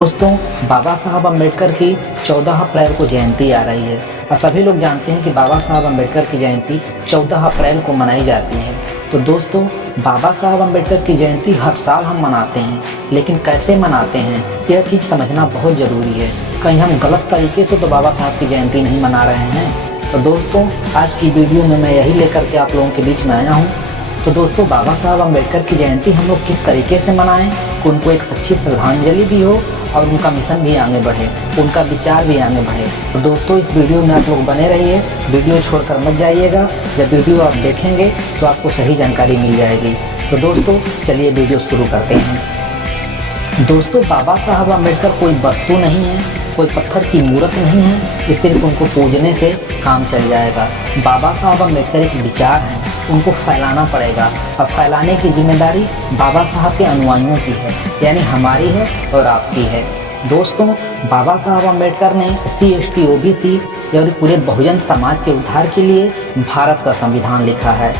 दोस्तों, बाबा साहब अम्बेडकर की 14 अप्रैल को जयंती आ रही है और सभी लोग जानते हैं कि बाबा साहब अम्बेडकर की जयंती 14 अप्रैल को मनाई जाती है। तो दोस्तों, बाबा साहब अम्बेडकर की जयंती हर साल हम मनाते हैं, लेकिन कैसे मनाते हैं यह चीज़ समझना बहुत ज़रूरी है। कहीं हम गलत तरीके से तो बाबा साहब की जयंती नहीं मना रहे हैं। तो दोस्तों, आज की वीडियो में मैं यही लेकर के आप लोगों के बीच में आया हूँ। तो दोस्तों, बाबा साहब अम्बेडकर की जयंती हम लोग किस तरीके से मनाएं कि उनको एक सच्ची श्रद्धांजलि भी हो और उनका मिशन भी आगे बढ़े, उनका विचार भी आगे बढ़े। तो दोस्तों, इस वीडियो में आप लोग बने रहिए, वीडियो छोड़कर मत जाइएगा। जब वीडियो आप देखेंगे तो आपको सही जानकारी मिल जाएगी। तो दोस्तों, चलिए वीडियो शुरू करते हैं। दोस्तों, बाबा साहब अम्बेडकर कोई वस्तु नहीं है, कोई पत्थर की मूर्त नहीं है, सिर्फ उनको पूजने से काम चल जाएगा। बाबा साहब अम्बेडकर एक विचार है, उनको फैलाना पड़ेगा और फैलाने की जिम्मेदारी बाबा साहब के अनुयायियों की है, यानी हमारी है और आपकी है। दोस्तों, बाबा साहब अम्बेडकर ने SC, ST, OBC और पूरे बहुजन समाज के उद्धार के लिए भारत का संविधान लिखा है।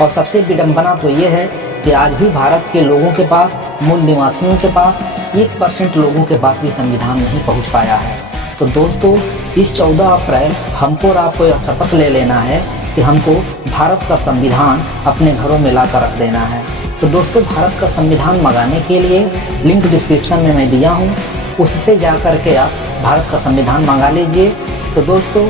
और सबसे विडंबना तो ये है कि आज भी भारत के लोगों के पास, मूल निवासियों के पास 1% लोगों के पास भी संविधान नहीं पहुंच पाया है। तो दोस्तों, इस 14 अप्रैल हमको और आपको यह शपथ ले लेना है कि हमको भारत का संविधान अपने घरों में ला कर रख देना है। तो दोस्तों, भारत का संविधान मंगाने के लिए लिंक डिस्क्रिप्शन में मैं दिया हूँ, उससे जा कर के आप भारत का संविधान मंगा लीजिए। तो दोस्तों,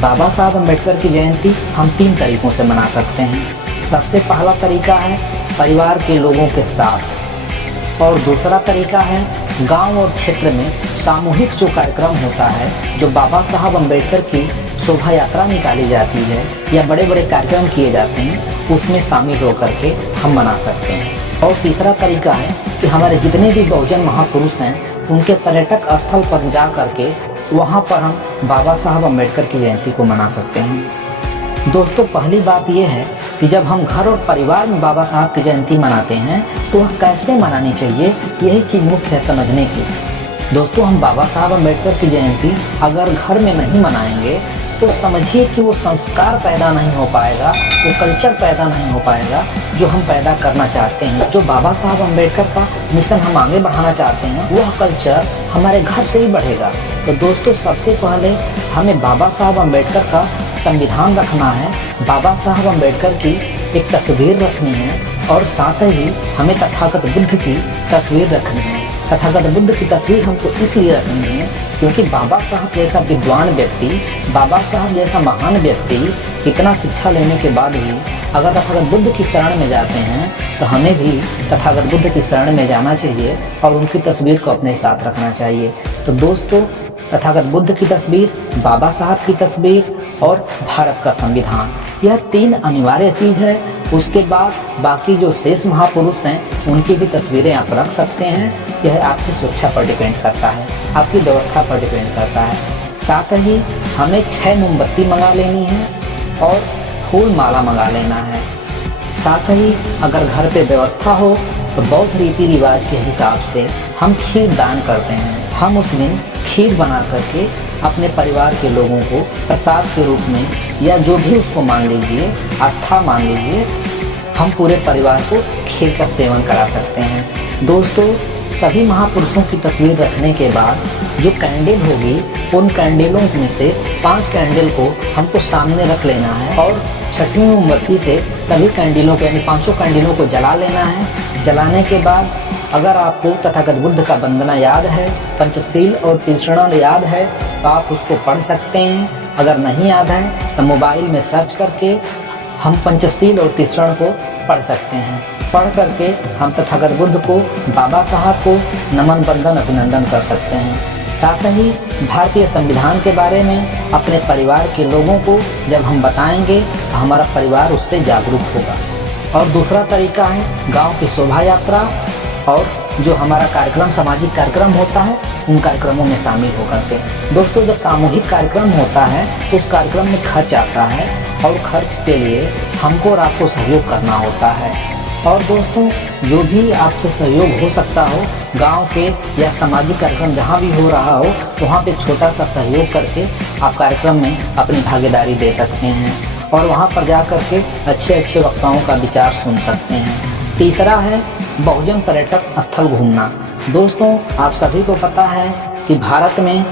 बाबा साहब अम्बेडकर की जयंती हम 3 तरीक़ों से मना सकते हैं। सबसे पहला तरीका है परिवार के लोगों के साथ, और दूसरा तरीका है गांव और क्षेत्र में सामूहिक जो कार्यक्रम होता है, जो बाबा साहब अम्बेडकर की शोभा यात्रा निकाली जाती है या बड़े बड़े कार्यक्रम किए जाते हैं, उसमें शामिल होकर के हम मना सकते हैं। और तीसरा तरीका है कि हमारे जितने भी बहुजन महापुरुष हैं, उनके पर्यटक स्थल पर जा कर के वहाँ पर हम बाबा साहब अम्बेडकर की जयंती को मना सकते हैं। दोस्तों, पहली बात यह है कि जब हम घर और परिवार में बाबा साहब की जयंती मनाते हैं तो वह कैसे मनानी चाहिए, यही चीज़ मुख्य है समझने की। दोस्तों, हम बाबा साहब अम्बेडकर की जयंती अगर घर में नहीं मनाएंगे तो समझिए कि वो संस्कार पैदा नहीं हो पाएगा, वो कल्चर पैदा नहीं हो पाएगा जो हम पैदा करना चाहते हैं। जो बाबा साहब अम्बेडकर का मिशन हम आगे बढ़ाना चाहते हैं, वह कल्चर हमारे घर से ही बढ़ेगा। तो दोस्तों, सबसे पहले हमें बाबा साहब अम्बेडकर का संविधान रखना है, बाबा साहब अम्बेडकर की एक तस्वीर रखनी है, और साथ ही हमें तथागत बुद्ध की तस्वीर रखनी है। तथागत बुद्ध की तस्वीर हमको इसलिए रखनी है क्योंकि बाबा साहब जैसा विद्वान व्यक्ति, बाबा साहब जैसा महान व्यक्ति इतना शिक्षा लेने के बाद भी अगर तथागत बुद्ध की शरण में जाते हैं, तो हमें भी तथागत बुद्ध की शरण में जाना चाहिए और उनकी तस्वीर को अपने साथ रखना चाहिए। तो दोस्तों, तथागत बुद्ध की तस्वीर, बाबा साहब की तस्वीर और भारत का संविधान, यह 3 अनिवार्य चीज़ है। उसके बाद बाकी जो शेष महापुरुष हैं, उनकी भी तस्वीरें आप रख सकते हैं। यह आपकी सुरक्षा पर डिपेंड करता है, आपकी व्यवस्था पर डिपेंड करता है। साथ ही हमें 6 मोमबत्ती मंगा लेनी है और फूल माला मंगा लेना है। साथ ही अगर घर पे व्यवस्था हो तो बौद्ध रीति रिवाज के हिसाब से हम खीर दान करते हैं। हम उस दिन खीर बना करके अपने परिवार के लोगों को प्रसाद के रूप में, या जो भी उसको मान लीजिए, आस्था मान लीजिए, हम पूरे परिवार को खीर का सेवन करा सकते हैं। दोस्तों, सभी महापुरुषों की तस्वीर रखने के बाद जो कैंडल होगी, उन कैंडलों में से 5 कैंडल को हमको सामने रख लेना है और 6वीं मोमबत्ती से सभी कैंडलों को, यानी 5 कैंडलों को जला लेना है। जलाने के बाद अगर आपको तथागत बुद्ध का वंदना याद है, पंचशील और तीसरण याद है, तो आप उसको पढ़ सकते हैं। अगर नहीं याद है तो मोबाइल में सर्च करके हम पंचशील और तीसरण को पढ़ सकते हैं। पढ़ करके हम तथागत बुद्ध को, बाबा साहब को नमन, वंदन, अभिनंदन कर सकते हैं। साथ ही भारतीय संविधान के बारे में अपने परिवार के लोगों को जब हम बताएंगे तो हमारा परिवार उससे जागरूक होगा। और दूसरा तरीका है गांव की शोभा यात्रा, और जो हमारा कार्यक्रम, सामाजिक कार्यक्रम होता है, उन कार्यक्रमों में शामिल होकर के। दोस्तों, जब सामूहिक कार्यक्रम होता है तो उस कार्यक्रम में खर्च आता है, और खर्च के लिए हमको और आपको सहयोग करना होता है। और दोस्तों, जो भी आपसे सहयोग हो सकता हो, गांव के या सामाजिक कार्यक्रम जहां भी हो रहा हो, वहां पे छोटा सा सहयोग करके आप कार्यक्रम में अपनी भागीदारी दे सकते हैं और वहां पर जा कर के अच्छे अच्छे वक्ताओं का विचार सुन सकते हैं। तीसरा है बहुजन पर्यटक स्थल घूमना। दोस्तों, आप सभी को पता है कि भारत में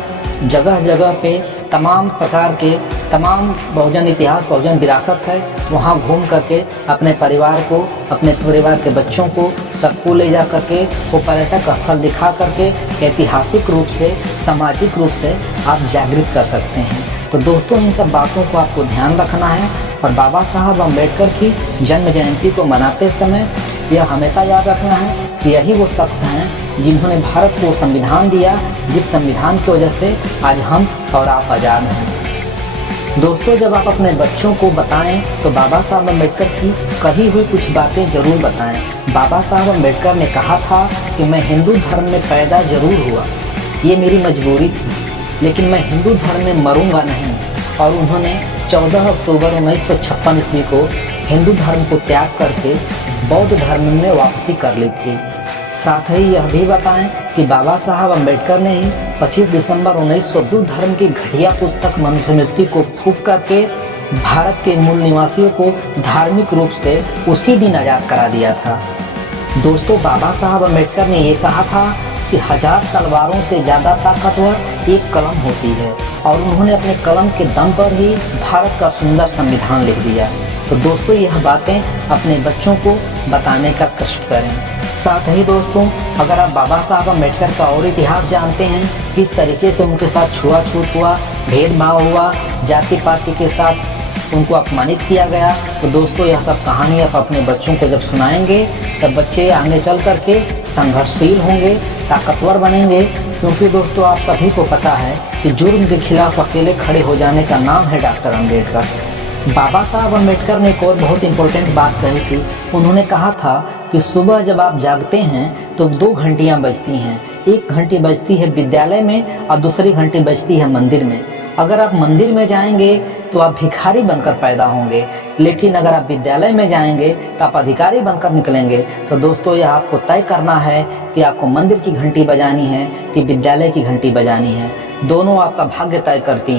जगह जगह पे तमाम प्रकार के तमाम बहुजन इतिहास, बहुजन विरासत है। वहाँ घूम करके अपने परिवार को, अपने परिवार के बच्चों को सबको ले जा करके वो पर्यटक स्थल दिखा करके ऐतिहासिक रूप से, सामाजिक रूप से आप जागृत कर सकते हैं। तो दोस्तों, इन सब बातों को आपको ध्यान रखना है और बाबा साहब अम्बेडकर की जन्म जयंती को मनाते समय यह हमेशा याद रखना है कि यही वो शख्स हैं जिन्होंने भारत को संविधान दिया, जिस संविधान की वजह से आज हम और आप आज़ाद हैं। दोस्तों, जब आप अपने बच्चों को बताएं तो बाबा साहब अम्बेडकर की कही हुई कुछ बातें जरूर बताएं। बाबा साहब अम्बेडकर ने कहा था कि मैं हिंदू धर्म में पैदा जरूर हुआ, ये मेरी मजबूरी थी, लेकिन मैं हिंदू धर्म में मरूंगा नहीं। और उन्होंने 14 अक्टूबर 1956 ईस्वी को हिंदू धर्म को त्याग करके बौद्ध धर्म में वापसी कर ली थी। साथ ही यह भी बताएं कि बाबा साहब अम्बेडकर ने ही 25 दिसंबर 1902 धर्म की घटिया पुस्तक मनुस्मृति को फूंक करके भारत के मूल निवासियों को धार्मिक रूप से उसी दिन आज़ाद करा दिया था। दोस्तों, बाबा साहब अम्बेडकर ने ये कहा था कि 1000 तलवारों से ज़्यादा ताकतवर एक कलम होती है, और उन्होंने अपने कलम के दम पर ही भारत का सुंदर संविधान लिख दिया। तो दोस्तों, यह बातें अपने बच्चों को बताने का कष्ट करें। साथ ही दोस्तों, अगर आप बाबा साहब अम्बेडकर का और इतिहास जानते हैं, किस तरीके से उनके साथ छुआछूत हुआ, भेदभाव हुआ, जाति पाति के साथ उनको अपमानित किया गया, तो दोस्तों यह सब कहानी आप अपने बच्चों को जब सुनाएंगे तब बच्चे आगे चल करके संघर्षशील होंगे, ताकतवर बनेंगे। क्योंकि दोस्तों, आप सभी को पता है कि जुर्म के खिलाफ अकेले खड़े हो जाने का नाम है डॉक्टर अम्बेडकर। बाबा साहब अम्बेडकर ने एक और बहुत इंपॉर्टेंट बात कही थी। उन्होंने कहा था कि सुबह जब आप जागते हैं तो 2 घंटियाँ बजती हैं। एक घंटी बजती है विद्यालय में और दूसरी घंटी बजती है मंदिर में। अगर आप मंदिर में जाएंगे तो आप भिखारी बनकर पैदा होंगे, लेकिन अगर आप विद्यालय में जाएंगे तो आप अधिकारी बनकर निकलेंगे। तो दोस्तों, यह आपको तय करना है कि आपको मंदिर की घंटी बजानी है कि विद्यालय की घंटी बजानी है। दोनों आपका भाग्य तय करती हैं।